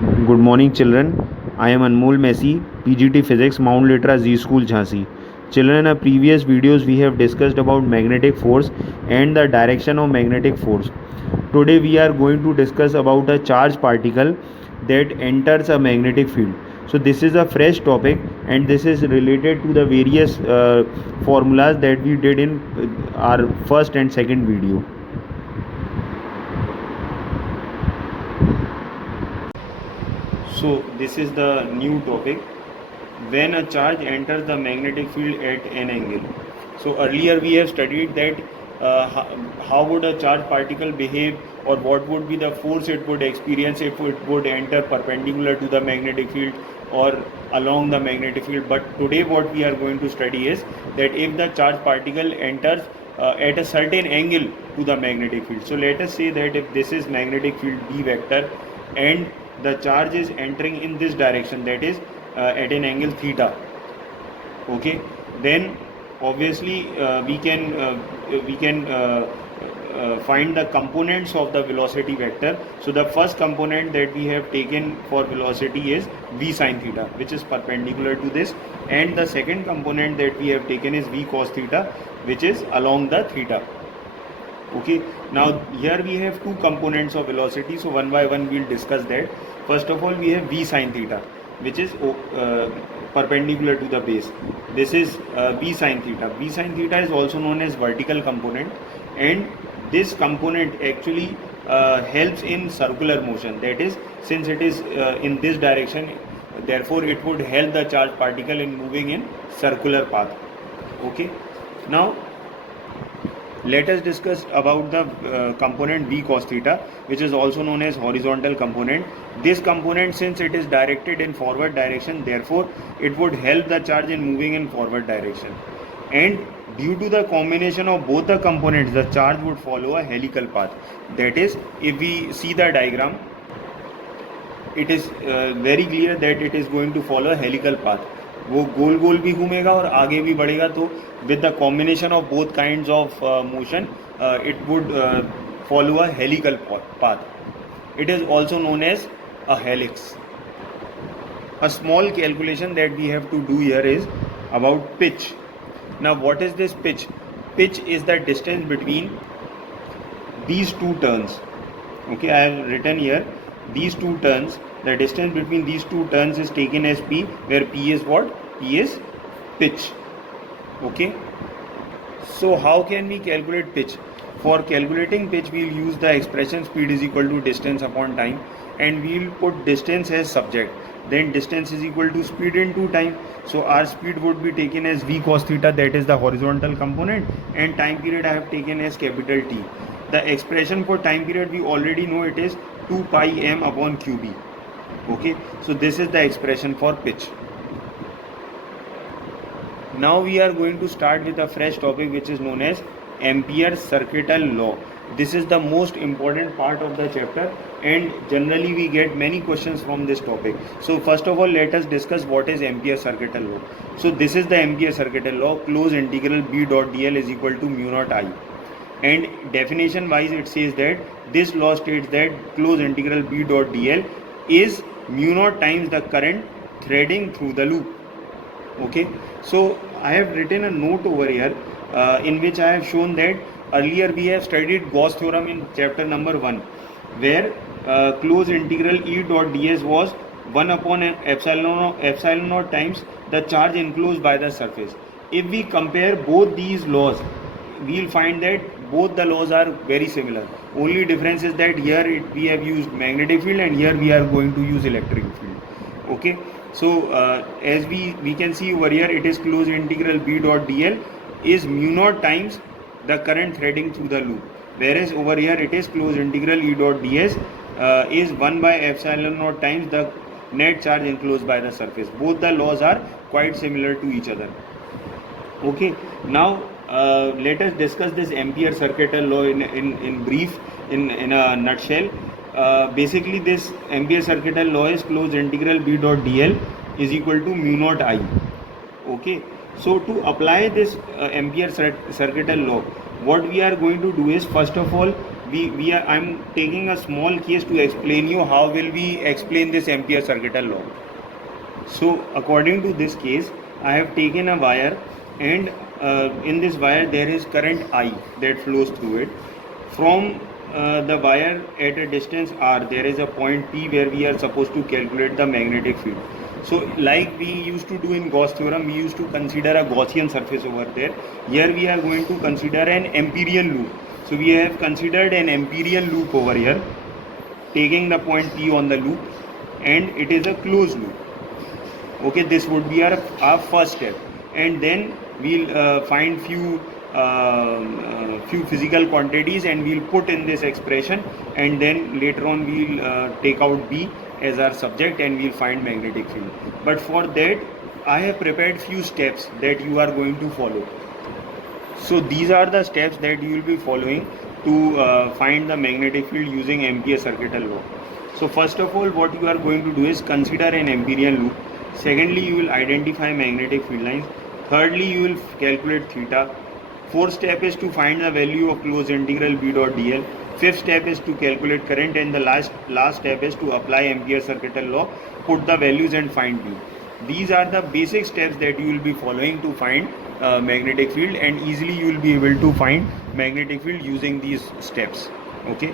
Good morning, children. I am Anmol Messi, PGT Physics, Mount Litra Z School, Jhansi. Children, in our previous videos, we have discussed about magnetic force and the direction of magnetic force. Today, we are going to discuss about a charged particle that enters a magnetic field. So, this is a fresh topic, and this is related to the various formulas that we did in our first and second video. So this is the new topic, when a charge enters the magnetic field at an angle. So earlier we have studied that how would a charged particle behave, or what would be the force it would experience if it would enter perpendicular to the magnetic field or along the magnetic field. But today what we are going to study is that if the charged particle enters at a certain angle to the magnetic field. So let us say that if this is magnetic field B vector and the charge is entering in this direction, that is at an angle theta, okay, then obviously we can find the components of the velocity vector. So the first component that we have taken for velocity is v sin theta, which is perpendicular to this, and the second component that we have taken is v cos theta, which is along the theta. Okay, now here we have two components of velocity, so one by one we'll discuss that. First of all, we have v sin theta, which is perpendicular to the base. This is v sin theta. V sin theta is also known as vertical component, and this component actually helps in circular motion. That is, since it is in this direction, therefore it would help the charged particle in moving in circular path. Okay, now let us discuss about the component v cos theta, which is also known as horizontal component. This component, since it is directed in forward direction, therefore it would help the charge in moving in forward direction, and due to the combination of both the components, the charge would follow a helical path. That is, if we see the diagram, it is very clear that it is going to follow a helical path. वो गोल गोल भी घूमेगा और आगे भी बढ़ेगा, तो with the combination of both kinds of motion, it would follow a helical path. It is also known as a helix. A small calculation that we have to do here is about pitch. Now what is this pitch? Pitch is the distance between these two turns. Okay, I have written here these two turns. The distance between these two turns is taken as p, where p is what? P is pitch. Okay, so how can we calculate pitch? For calculating pitch, we will use the expression speed is equal to distance upon time, and we will put distance as subject. Then distance is equal to speed into time. So our speed would be taken as v cos theta, that is the horizontal component, and time period I have taken as capital T. The expression for time period we already know, it is 2 pi m upon qb. Okay, so this is the expression for pitch. Now we are going to start with a fresh topic, which is known as Ampere's circuital law. This is the most important part of the chapter, and generally we get many questions from this topic. So first of all, let us discuss what is Ampere's circuital law. So this is the Ampere's circuital law. Closed integral B dot dl is equal to mu naught I. And definition wise, it says that this law states that closed integral B dot dl is mu naught times the current threading through the loop. Okay, so I have written a note over here in which I have shown that earlier we have studied Gauss theorem in chapter number 1, where closed integral E dot ds was 1 upon epsilon naught times the charge enclosed by the surface. If we compare both these laws, we will find that both the laws are very similar. Only difference is that here we have used magnetic field, and here we are going to use electric field. Okay, so as we can see over here, it is closed integral B dot dl is mu naught times the current threading through the loop, whereas over here it is closed integral E dot ds is 1 by epsilon naught times the net charge enclosed by the surface. Both the laws are quite similar to each other. Okay, now let us discuss this Ampere circuital law in brief, in a nutshell. Basically, this Ampere circuital law is closed integral B dot dl is equal to mu naught I. Okay, so to apply this Ampere circuital law, what we are going to do is, first of all, I'm taking a small case to explain you how will we explain this Ampere circuital law. So according to this case, I have taken a wire, and in this wire there is current I that flows through it. From the wire at a distance r, there is a point P where we are supposed to calculate the magnetic field. So like we used to do in Gauss theorem, we used to consider a Gaussian surface over there. Here we are going to consider an Amperian loop. So we have considered an Amperian loop over here, taking the point P on the loop, and it is a closed loop. Okay, this would be our first step, and then we'll find few physical quantities and we'll put in this expression, and then later on we'll take out B as our subject and we'll find magnetic field. But for that I have prepared few steps that you are going to follow. So these are the steps that you will be following to find the magnetic field using Ampere circuital law. So first of all, what you are going to do is consider an Amperian loop. Secondly, you will identify magnetic field lines. Thirdly, you will calculate theta. Fourth step is to find the value of closed integral B dot dl. Fifth step is to calculate current, and the last step is to apply Ampere circuital law, put the values and find B. These are the basic steps that you will be following to find magnetic field, and easily you will be able to find magnetic field using these steps. Okay.